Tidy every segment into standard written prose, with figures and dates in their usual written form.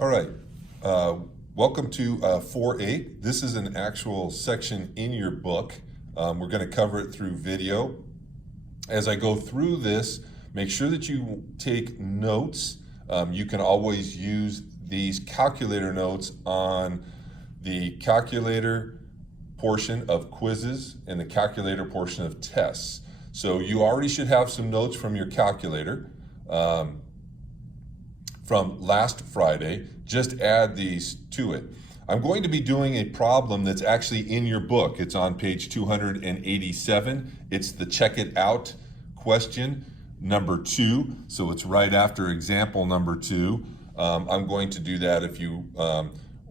All right, welcome to 4.8. This is an actual section in your book. We're going to cover it through video. As I go through this, make sure that you take notes. You can always use these calculator notes on the calculator portion of quizzes and the calculator portion of tests. So you already should have some notes from your calculator. From last Friday, just add these to it. I'm going to be doing a problem that's actually in your book. It's on page 287. It's the check it out question number 2. So it's right after example number 2. I'm going to do that if you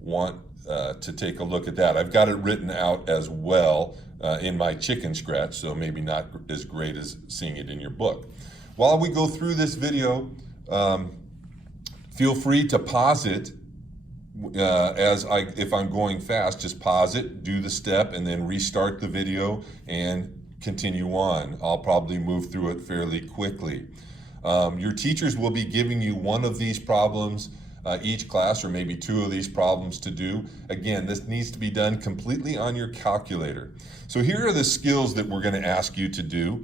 want to take a look at that. I've got it written out as well in my chicken scratch, so maybe not as great as seeing it in your book. While we go through this video, feel free to pause it if I'm going fast, just pause it, do the step, and then restart the video and continue on. I'll probably move through it fairly quickly. Your teachers will be giving you one of these problems each class, or maybe 2 of these problems to do. Again, this needs to be done completely on your calculator. So here are the skills that we're going to ask you to do.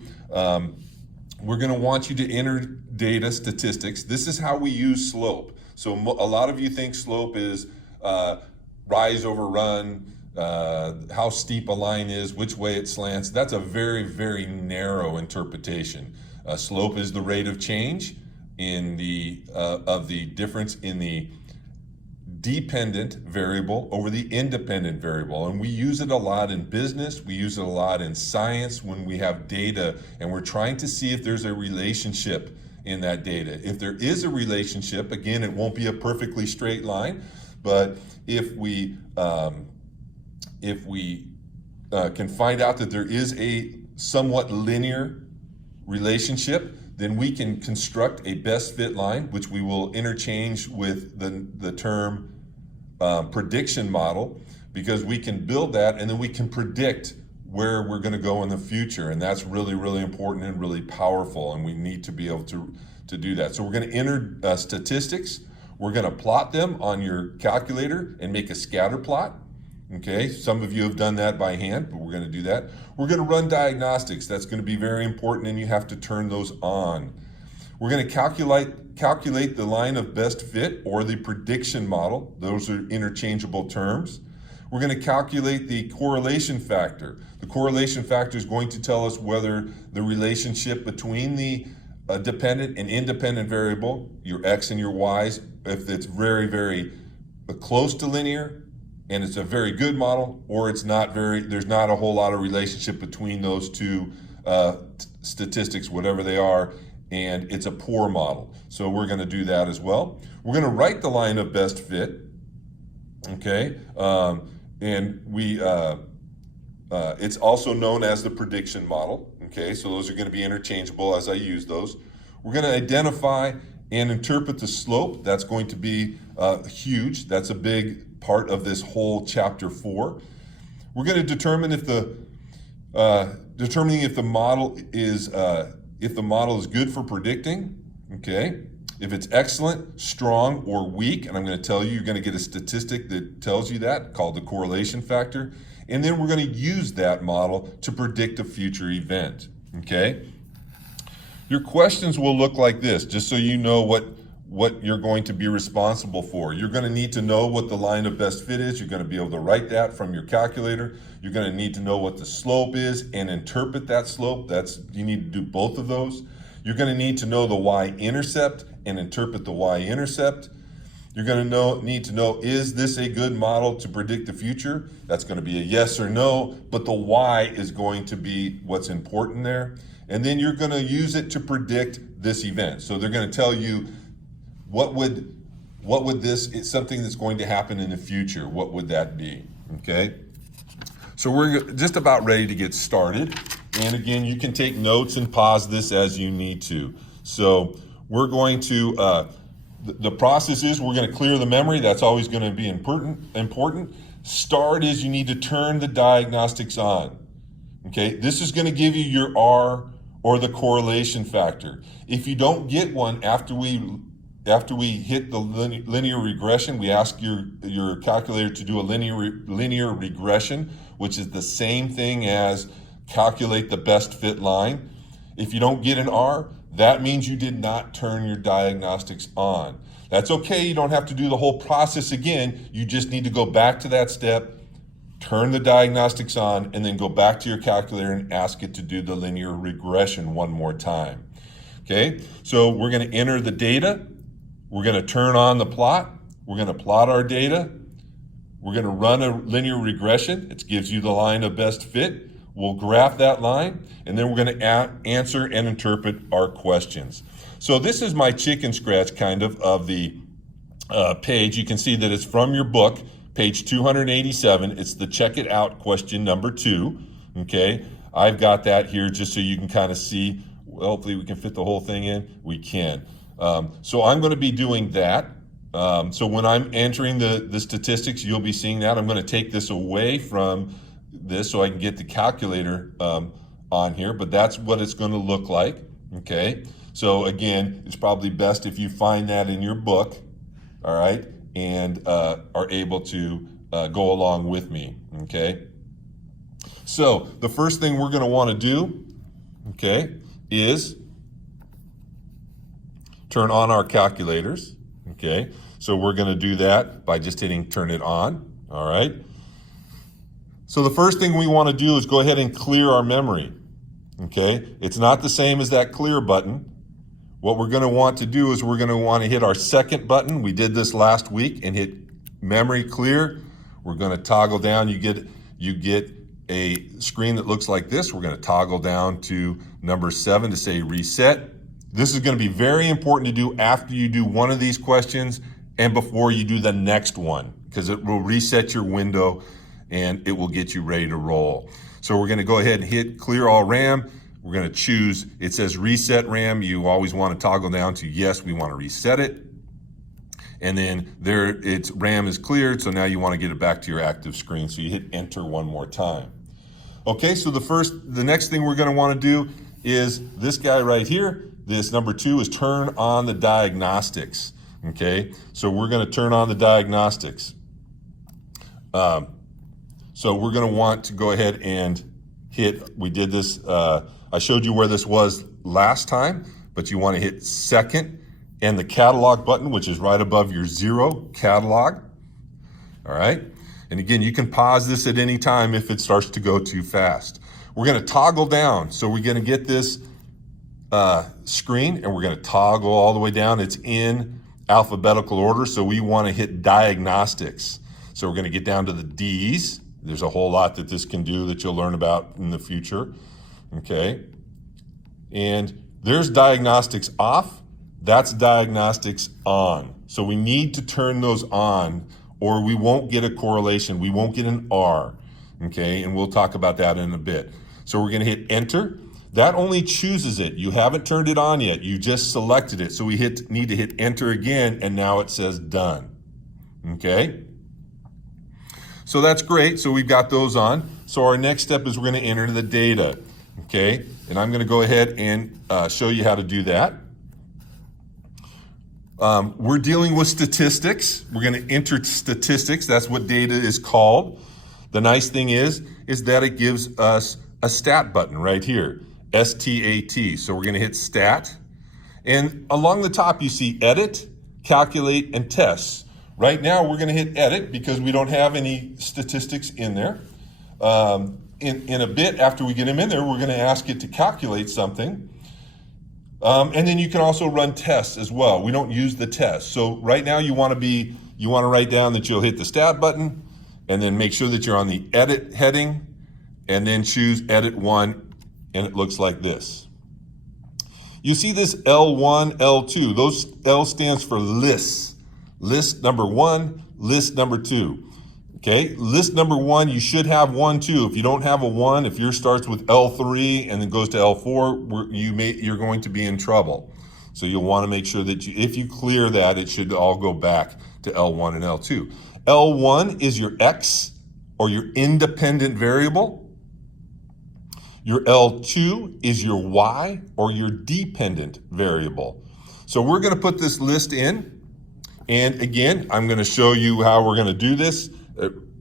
We're going to want you to enter data statistics. This is how we use slope. So a lot of you think slope is rise over run, how steep a line is, which way it slants. That's a very, very narrow interpretation. Slope is the rate of change in of the difference in the dependent variable over the independent variable. And we use it a lot in business. We use it a lot in science when we have data and we're trying to see if there's a relationship in that data. If there is a relationship, again, it won't be a perfectly straight line, but if we can find out that there is a somewhat linear relationship, then we can construct a best fit line, which we will interchange with the term prediction model, because we can build that and then we can predict where we're going to go in the future. And that's really, really important and really powerful, and we need to be able to do that. So we're going to enter statistics. We're going to plot them on your calculator and make a scatter plot. Okay, some of you have done that by hand, but we're going to do that. We're going to run diagnostics. That's going to be very important, and you have to turn those on. We're going to calculate the line of best fit or the prediction model. Those are interchangeable terms. We're going to calculate the correlation factor. The correlation factor is going to tell us whether the relationship between the dependent and independent variable, your x and your y's, if it's very, very close to linear, and it's a very good model, or it's not there's not a whole lot of relationship between those two statistics, whatever they are, and it's a poor model. So we're going to do that as well. We're going to write the line of best fit, okay? And it's also known as the prediction model, okay? So those are going to be interchangeable as I use those. We're going to identify and interpret the slope. That's going to be huge. That's a big part of this whole chapter 4. We're going to determine if the model is good for predicting, okay? If it's excellent, strong, or weak, and I'm going to tell you, you're going to get a statistic that tells you that, called the correlation factor, and then we're going to use that model to predict a future event, okay? Your questions will look like this, just so you know what you're going to be responsible for. You're going to need to know what the line of best fit is. You're going to be able to write that from your calculator. You're going to need to know what the slope is and interpret that slope. You need to do both of those. You're going to need to know the y-intercept and interpret the y-intercept. You're going to need to know, is this a good model to predict the future? That's going to be a yes or no, but the y is going to be what's important there. And then you're going to use it to predict this event. So they're going to tell you, what would it's something that's going to happen in the future, what would that be, okay? So we're just about ready to get started. And again, you can take notes and pause this as you need to. So we're going to, the process is we're going to clear the memory. That's always going to be important. Start is you need to turn the diagnostics on, okay? This is going to give you your R or the correlation factor. If you don't get one after we after we hit the linear regression, we ask your calculator to do a linear regression, which is the same thing as calculate the best fit line. If you don't get an R, that means you did not turn your diagnostics on. That's okay, you don't have to do the whole process again. You just need to go back to that step, turn the diagnostics on, and then go back to your calculator and ask it to do the linear regression one more time. Okay, so we're going to enter the data. We're going to turn on the plot. We're going to plot our data. We're going to run a linear regression. It gives you the line of best fit. We'll graph that line, and then we're going to answer and interpret our questions. So this is my chicken scratch kind of the page. You can see that it's from your book, page 287. It's the check it out question number 2. Okay, I've got that here just so you can kind of see. Hopefully we can fit the whole thing in. We can. So I'm going to be doing that. So when I'm entering the statistics, you'll be seeing that. I'm going to take this away from this so I can get the calculator on here, but that's what it's going to look like. Okay. So again, it's probably best if you find that in your book, all right, and are able to go along with me. Okay. So the first thing we're going to want to do, okay, is turn on our calculators. Okay, so we're going to do that by just hitting turn it on. All right. So the first thing we want to do is go ahead and clear our memory. Okay, it's not the same as that clear button. What we're going to want to do is we're going to want to hit our second button. We did this last week and hit memory clear. We're going to toggle down. You get a screen that looks like this. We're going to toggle down to number 7 to say reset. This is going to be very important to do after you do one of these questions and before you do the next one, because it will reset your window and it will get you ready to roll. So we're going to go ahead and hit clear all RAM. We're going to choose, it says reset RAM. You always want to toggle down to yes, we want to reset it. And then there, its RAM is cleared, so now you want to get it back to your active screen. So you hit enter one more time. Okay, so the next thing we're going to want to do is this guy right here. This number 2 is turn on the diagnostics. Okay, so we're going to turn on the diagnostics. So we're going to want to go ahead and hit, we did this, I showed you where this was last time, but you want to hit second and the catalog button, which is right above your 0 catalog. All right. And again, you can pause this at any time if it starts to go too fast. We're going to toggle down. So we're going to get this screen and we're going to toggle all the way down. It's in alphabetical order. So we want to hit diagnostics. So we're going to get down to the D's. There's a whole lot that this can do that you'll learn about in the future. Okay. And there's diagnostics off. That's diagnostics on. So we need to turn those on or we won't get a correlation. We won't get an R. Okay. And we'll talk about that in a bit. So we're going to hit enter. That only chooses it. You haven't turned it on yet. You just selected it. So we need to hit enter again. And now it says done. Okay. So that's great. So we've got those on. So our next step is we're going to enter the data. Okay. And I'm going to go ahead and show you how to do that. We're dealing with statistics. We're going to enter statistics. That's what data is called. The nice thing is that it gives us a stat button right here, STAT. So we're going to hit stat. And along the top, you see edit, calculate, and tests. Right now, we're going to hit edit because we don't have any statistics in there. In a bit, after we get them in there, we're going to ask it to calculate something. And then you can also run tests as well. We don't use the test. So right now you want to write down that you'll hit the stat button and then make sure that you're on the edit heading and then choose edit 1 and it looks like this. You see this L1, L2. Those L stands for lists. List number 1, list number 2. Okay, list number 1, you should have 1, 2. If you don't have a 1, if yours starts with L3 and then goes to L4, you're going to be in trouble. So you'll want to make sure that if you clear that, it should all go back to L1 and L2. L1 is your X or your independent variable. Your L2 is your Y or your dependent variable. So we're going to put this list in. And again, I'm going to show you how we're going to do this.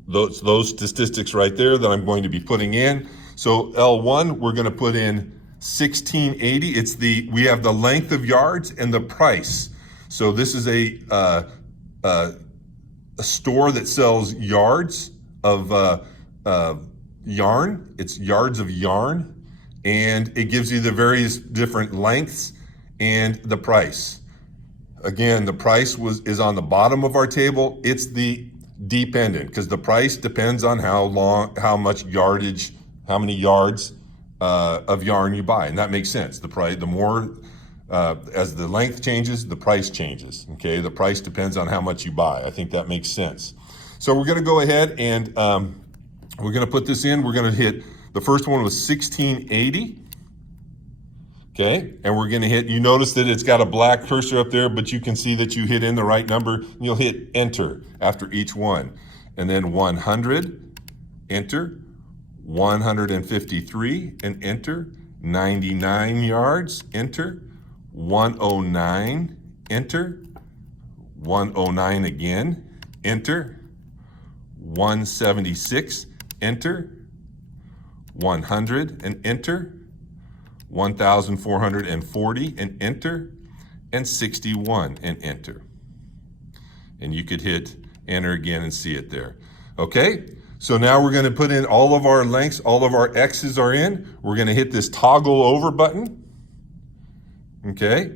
Those statistics right there that I'm going to be putting in. So L1, we're going to put in 1680. We have the length of yards and the price. So this is a store that sells yards of yarn. It's yards of yarn, and it gives you the various different lengths and the price. Again, the price is on the bottom of our table. It's the dependent, because the price depends on how much yardage, how many yards of yarn you buy, and that makes sense. The more as the length changes, the price changes. Okay, the price depends on how much you buy. I think that makes sense. So we're going to go ahead and we're going to put this in. We're going to hit, the first one was 1680. Okay, and we're going to hit, you notice that it's got a black cursor up there, but you can see that you hit in the right number, and you'll hit enter after each one. And then 100, enter, 153, and enter, 99 yards, enter, 109, enter, 109 again, enter, 176, enter, 100, and enter, 1,440 and enter, and 61 and enter. And you could hit enter again and see it there. Okay, so now we're going to put in all of our lengths, all of our X's are in. We're going to hit this toggle over button. Okay,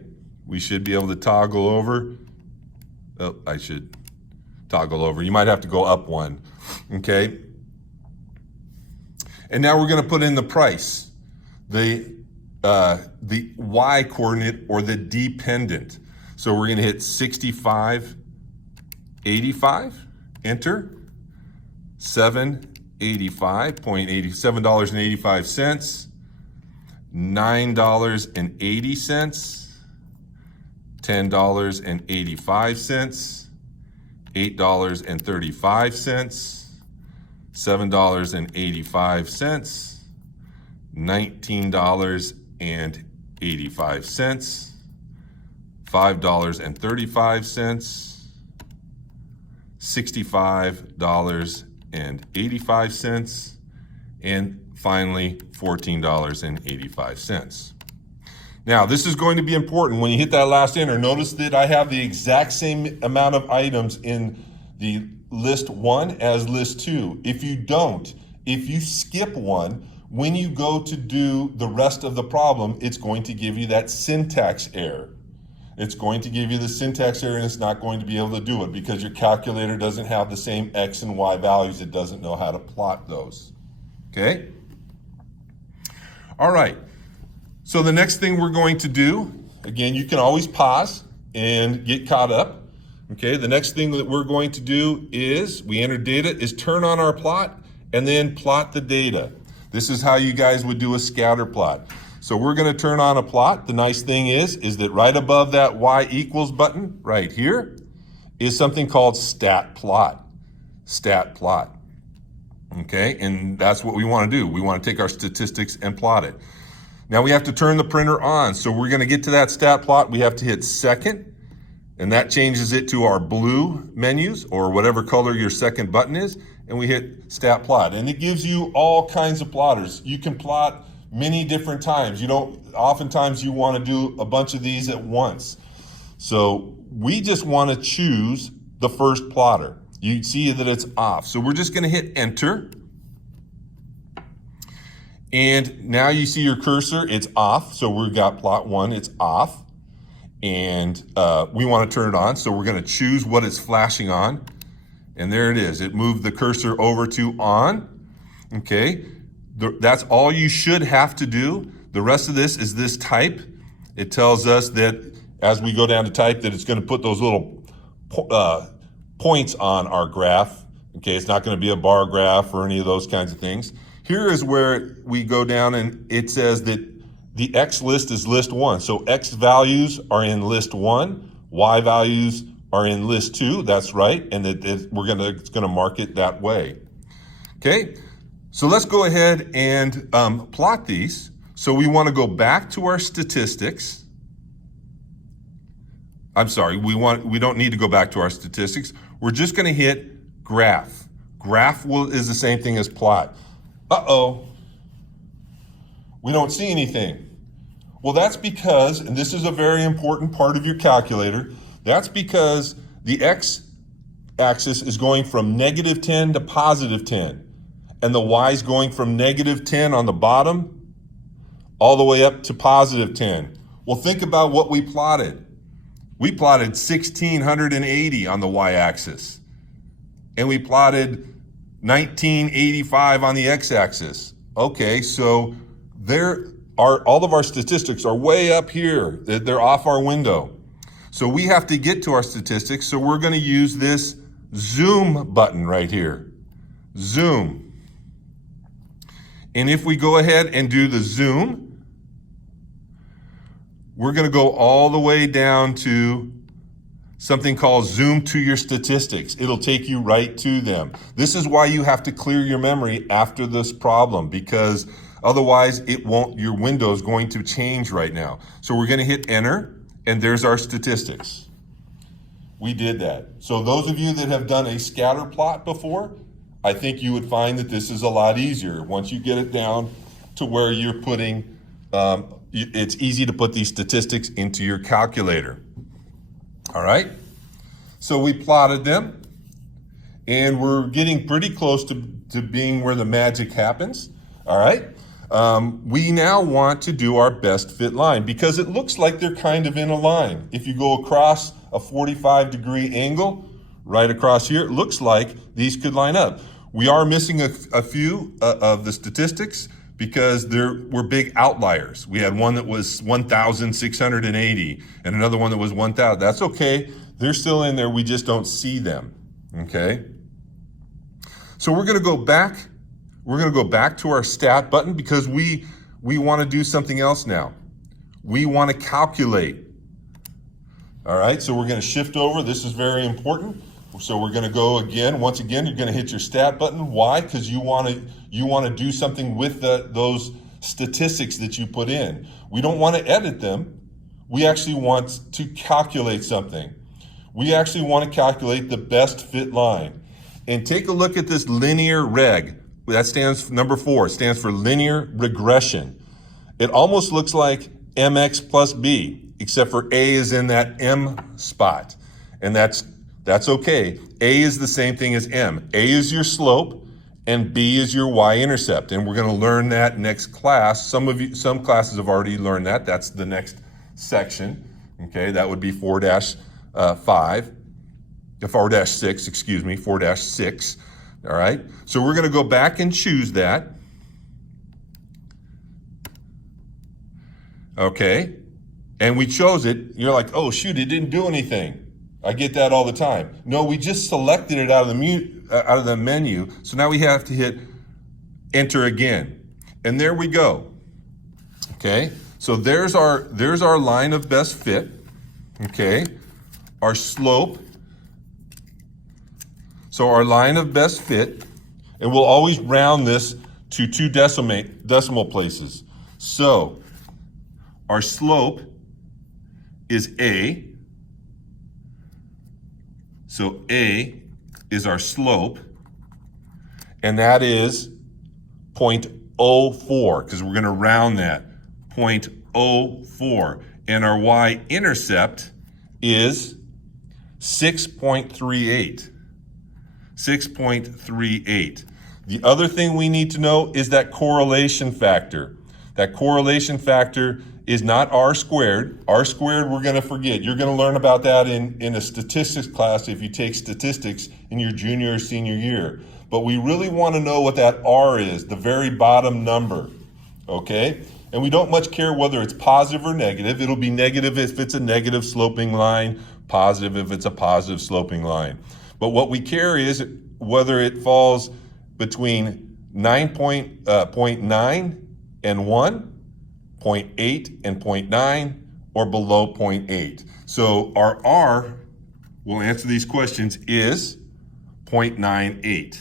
we should be able to toggle over. Oh, I should toggle over. You might have to go up one. Okay, and now we're going to put in the price. The Y coordinate or the dependent. So we're going to hit 65.85, enter, $7.85, $9.80, $10.85, $8.35, $7.85, $19.85, $5.35, $65.85, and finally $14.85. Now, this is going to be important. When you hit that last enter, notice that I have the exact same amount of items in the list 1 as list 2. If you don't, if you skip one, when you go to do the rest of the problem, it's going to give you that syntax error. It's going to give you the syntax error, and it's not going to be able to do it because your calculator doesn't have the same X and Y values. It doesn't know how to plot those. Okay? All right. So the next thing we're going to do, again, you can always pause and get caught up. Okay? The next thing that we're going to do is, we enter data, is turn on our plot and then plot the data. This is how you guys would do a scatter plot. So we're going to turn on a plot. The nice thing is that right above that Y equals button right here is something called stat plot. Stat plot. Okay, and that's what we want to do. We want to take our statistics and plot it. Now we have to turn the printer on. So we're going to get to that stat plot. We have to hit second, and that changes it to our blue menus or whatever color your second button is. And we hit stat plot, and it gives you all kinds of plotters. You can plot many different times. Oftentimes you want to do a bunch of these at once. So we just want to choose the first plotter. You see that it's off. So we're just going to hit enter. And now you see your cursor, it's off. So we've got plot 1, it's off. And we want to turn it on. So we're going to choose what it's flashing on. And there it is. It moved the cursor over to on. Okay. That's all you should have to do. The rest of this is this type. It tells us that as we go down to type that it's going to put those little points on our graph. Okay, it's not going to be a bar graph or any of those kinds of things. Here is where we go down and it says that the X list is list 1. So X values are in list 1, Y values are in list 2. That's right, and it's going to mark it that way. Okay. So let's go ahead and plot these. So we want to go back to our statistics. I'm sorry, we don't need to go back to our statistics. We're just going to hit graph. Graph is the same thing as plot. Uh-oh, we don't see anything. Well, that's because, and this is a very important part of your calculator, that's because the x-axis is going from -10 to +10, and the y is going from -10 on the bottom all the way up to +10. Well, think about what we plotted. We plotted 1680 on the y-axis, and we plotted 1985 on the x-axis. Okay, so all of our statistics are way up here. They're off our window. So we have to get to our statistics, so we're going to use this zoom button right here. Zoom. And if we go ahead and do the zoom, we're going to go all the way down to something called zoom to your statistics. It'll take you right to them. This is why you have to clear your memory after this problem, because otherwise your window is going to change right now. So we're going to hit enter, and there's our statistics. We did that. So those of you that have done a scatter plot before, I think you would find that this is a lot easier once you get it down to where you're putting it's easy to put these statistics into your calculator. All right, so we plotted them, and we're getting pretty close to being where the magic happens. All right, we now want to do our best fit line because it looks like they're kind of in a line. If you go across a 45-degree angle, right across here, it looks like these could line up. We are missing a few of the statistics, because there were big outliers. We had one that was 1,680 and another one that was 1,000. That's okay. They're still in there. We just don't see them. Okay. So we're going to go back. We're going to go back to our stat button because we want to do something else now. We want to calculate. All right. So we're going to shift over. This is very important. So we're going to go again. Once again, you're going to hit your stat button. Why? Because you want to do something with those statistics that you put in. We don't want to edit them. We actually want to calculate something. We actually want to calculate the best fit line. And take a look at this linear reg. That stands for number 4. It stands for linear regression. It almost looks like mx plus b, except for a is in that m spot. And that's okay. A is the same thing as M. A is your slope, and B is your y-intercept. And we're going to learn that next class. Some classes have already learned that. That's the next section. Okay, that would be 4-6, 4-6. All right. So we're going to go back and choose that. Okay. And we chose it. You're like, oh shoot, it didn't do anything. I get that all the time. No, we just selected it out of the menu. So now we have to hit enter again. And there we go. Okay? So there's our line of best fit. Okay? Our slope. So our line of best fit, and we'll always round this to 2 decimal places. So our slope is A. So A is our slope, and that is 0.04, because we're going to round that, 0.04. And our y-intercept is 6.38. 6.38. The other thing we need to know is that correlation factor. That correlation factor is not R squared. R squared we're going to forget. You're going to learn about that in a statistics class if you take statistics in your junior or senior year. But we really want to know what that R is, the very bottom number, okay? And we don't much care whether it's positive or negative. It'll be negative if it's a negative sloping line, positive if it's a positive sloping line. But what we care is whether it falls between 9.9 and 1, 0.8 and 0.9, or below 0.8. So our R, we'll answer these questions, is 0.98.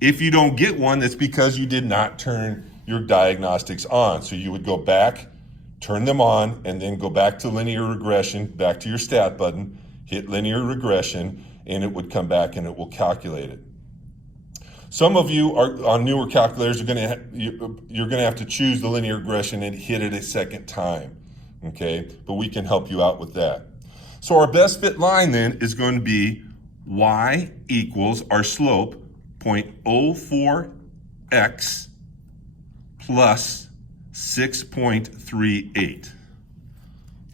If you don't get one, that's because you did not turn your diagnostics on. So you would go back turn them on, and then go back to linear regression, back to your stat button, hit linear regression, and it would come back and it will calculate it. Some of you are on newer calculators, you're gonna have to choose the linear regression and hit it a second time, okay? But we can help you out with that. So our best fit line then is going to be y equals our slope 0.04x plus 6.38.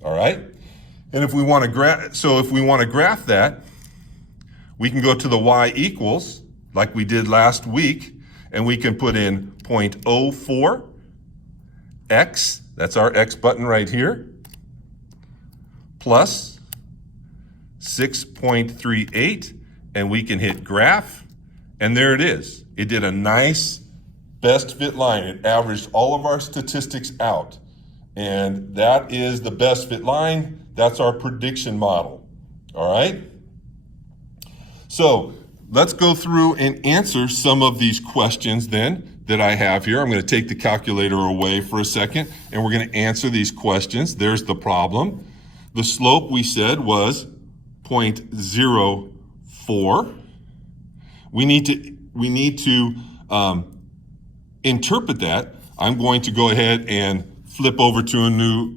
All right? And if we want to graph that, we can go to the y equals like we did last week, and we can put in 0.04x, that's our x button right here, plus 6.38, and we can hit graph, and there it is. It did a nice best fit line. It averaged all of our statistics out, and that is the best fit line. That's our prediction model, all right? So let's go through and answer some of these questions then that I have here. I'm going to take the calculator away for a second, and we're going to answer these questions. There's the problem. The slope we said was 0.04. We need to interpret that. I'm going to go ahead and flip over to a new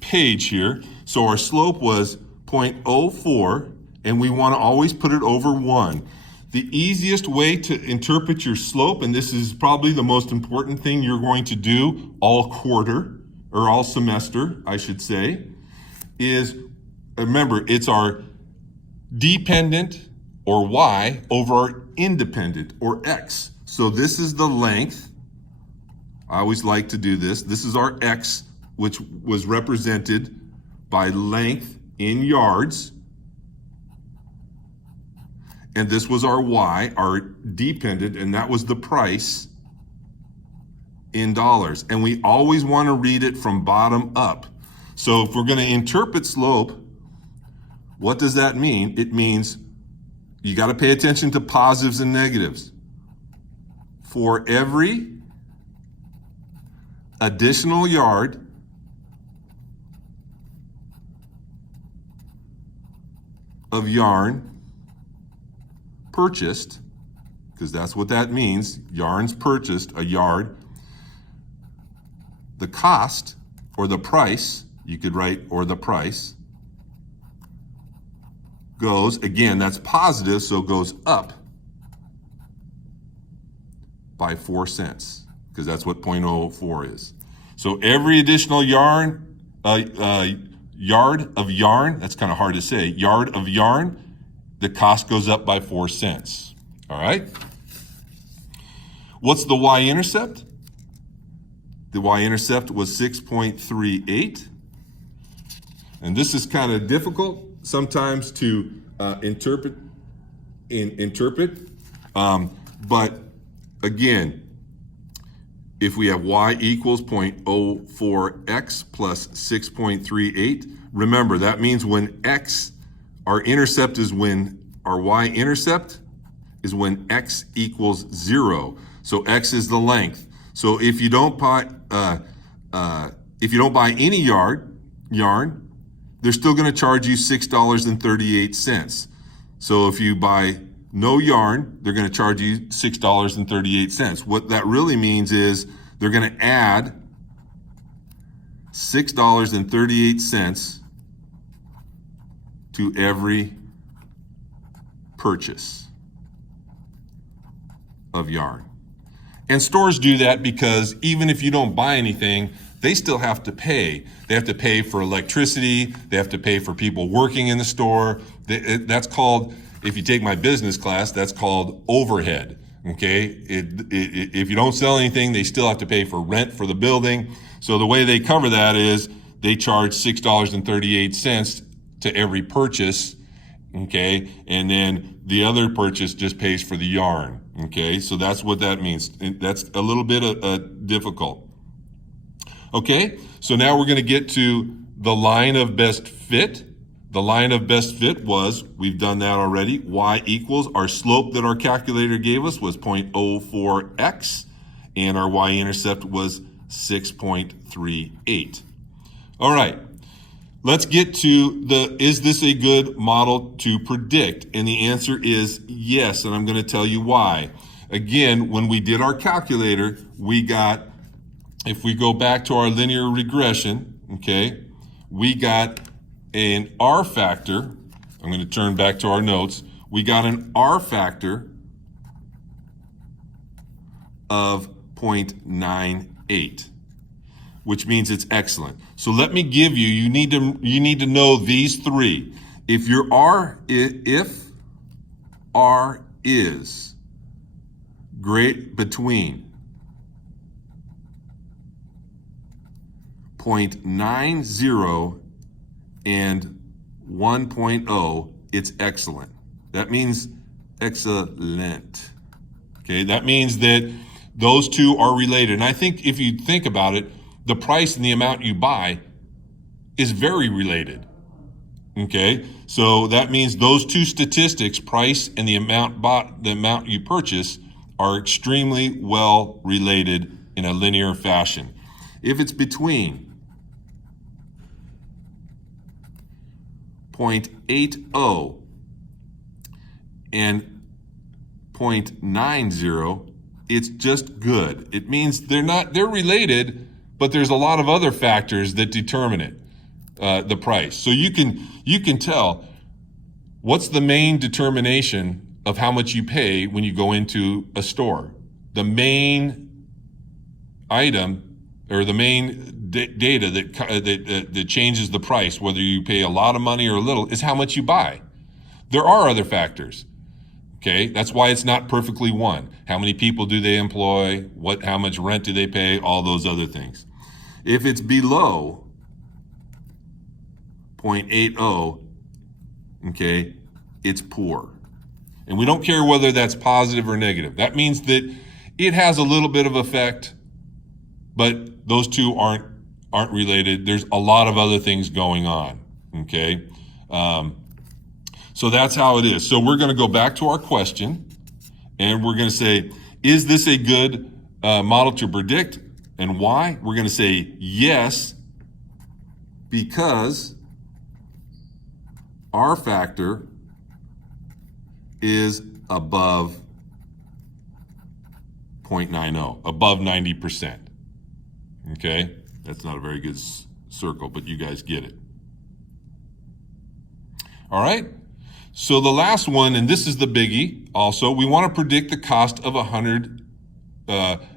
page here. So our slope was 0.04, and we want to always put it over 1. The easiest way to interpret your slope, and this is probably the most important thing you're going to do all quarter, or all semester, I should say, is, remember, it's our dependent, or y, over our independent, or x. So this is the length. I always like to do this. This is our x, which was represented by length in yards. And this was our y, our dependent, and that was the price in dollars. And we always want to read it from bottom up. So if we're going to interpret slope, what does that mean? It means you got to pay attention to positives and negatives. For every additional yard of yarn purchased, because that's what that means, yarns purchased, a yard, the cost, or the price, you could write, or the price, goes, again, that's positive, so it goes up by 4 cents, because that's what 0.04 is. So every additional yard of yarn, that's kind of hard to say, yard of yarn, the cost goes up by 4 cents. All right? What's the y-intercept? The y-intercept was 6.38. And this is kind of difficult sometimes to interpret. But again, if we have y equals 0.04x plus 6.38, remember that means when x, our intercept is when, our y-intercept is when x equals 0. So x is the length. So if you don't buy any yarn, they're still going to charge you $6.38. So if you buy no yarn, they're going to charge you $6.38. What that really means is they're going to add $6.38 to every purchase of yarn. And stores do that because even if you don't buy anything, they still have to pay. They have to pay for electricity. They have to pay for people working in the store. That's called, if you take my business class, that's called overhead. Okay? If you don't sell anything, they still have to pay for rent for the building. So the way they cover that is they charge $6.38 to every purchase, okay? And then the other purchase just pays for the yarn, okay? So that's what that means. That's a little bit difficult. Okay, so now we're going to get to the line of best fit. The line of best fit was, we've done that already, y equals, our slope that our calculator gave us was 0.04x, and our y-intercept was 6.38. All right, let's get to is this a good model to predict? And the answer is yes, and I'm going to tell you why. Again, when we did our calculator, we got, if we go back to our linear regression, okay, we got an R factor. I'm going to turn back to our notes. We got an R factor of 0.98, which means it's excellent. So let me give you, you need to know these three. If R is great between 0.90 and 1.0, it's excellent. That means excellent. Okay, that means that those two are related. And I think if you think about it, the price and the amount you buy is very related. Okay, so that means those two statistics, price and the amount you purchase, are extremely well related in a linear fashion. If it's between 0.80 and 0.90, it's just good. It means they're related, but there's a lot of other factors that determine it, the price. So you can tell what's the main determination of how much you pay when you go into a store. The main item, or the main data that changes the price, whether you pay a lot of money or a little, is how much you buy. There are other factors. Okay, that's why it's not perfectly one. How many people do they employ? How much rent do they pay? All those other things. If it's below 0.80, okay, it's poor. And we don't care whether that's positive or negative. That means that it has a little bit of effect, but those two aren't related. There's a lot of other things going on, okay? So that's how it is. So we're going to go back to our question, and we're going to say, is this a good model to predict, and why? We're going to say yes, because R factor is above 0.90, above 90%. Okay, that's not a very good circle, but you guys get it. All right. So the last one, and this is the biggie also, we want to predict the cost of 100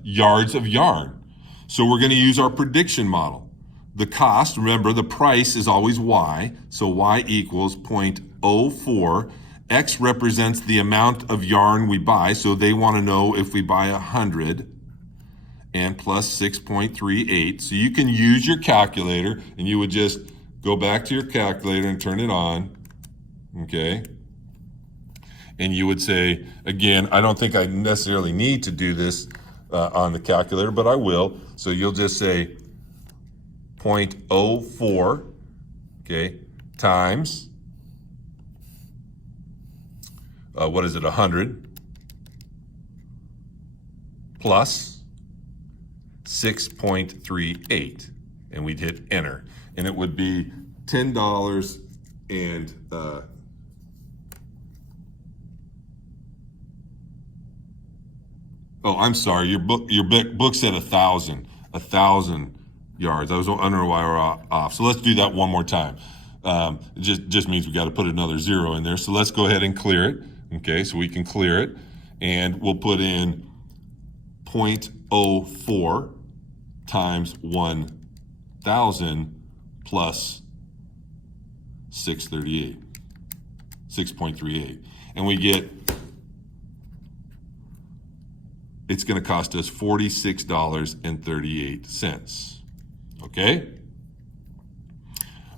yards of yarn. So we're going to use our prediction model. The cost, remember, the price is always Y, so Y equals 0.04. X represents the amount of yarn we buy, so they want to know if we buy 100 and plus 6.38. So you can use your calculator, and you would just go back to your calculator and turn it on. Okay, and you would say, again, I don't think I necessarily need to do this on the calculator, but I will. So you'll just say 0.04, okay, times, what is it, 100, plus 6.38, and we'd hit enter, and it would be $10 and oh, I'm sorry. Your book said 1,000 yards. I was wondering why we're off. So let's do that one more time. It just means we got to put another 0 in there. So let's go ahead and clear it. Okay, so we can clear it, and we'll put in 0.04 times 1,000 plus 6.38, and we get, it's going to cost us $46.38. Okay?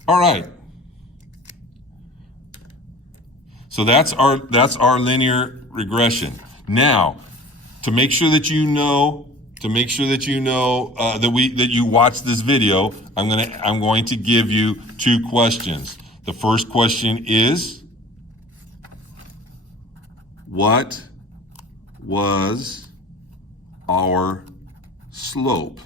All right. So that's our linear regression. Now, to make sure that you know that you watch this video, I'm going to give you 2 questions. The first question is, what was our slope?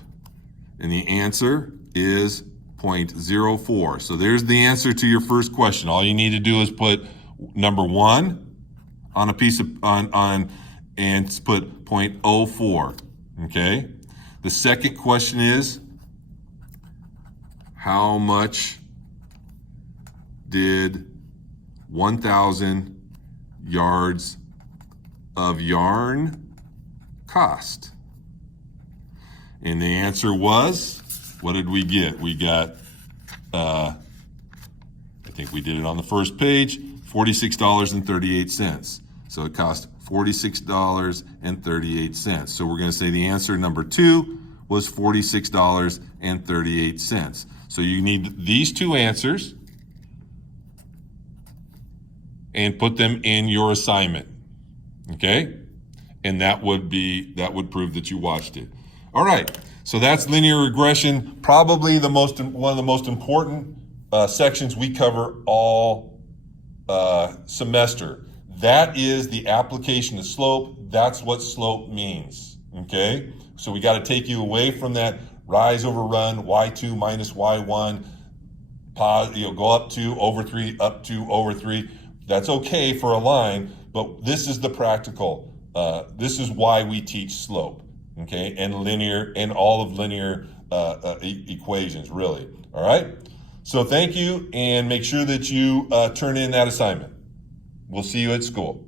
And the answer is 0.04. So there's the answer to your first question. All you need to do is put number 1 on a piece of, and put 0.04, okay? The second question is, how much did 1,000 yards of yarn cost? And the answer was, what did we get? We got, I think we did it on the first page, $46.38. So it cost $46.38. So we're going to say the answer number 2 was $46.38. So you need these two answers and put them in your assignment, okay? And that would prove that you watched it. All right, so that's linear regression, probably one of the most important sections we cover all semester. That is the application of slope. That's what slope means, okay? So we got to take you away from that rise over run, y2 minus y1, go up 2 over 3, up 2 over 3. That's okay for a line, but this is the practical. This is why we teach slope, okay, and linear, and all of linear equations, really. All right. So thank you, and make sure that you turn in that assignment. We'll see you at school.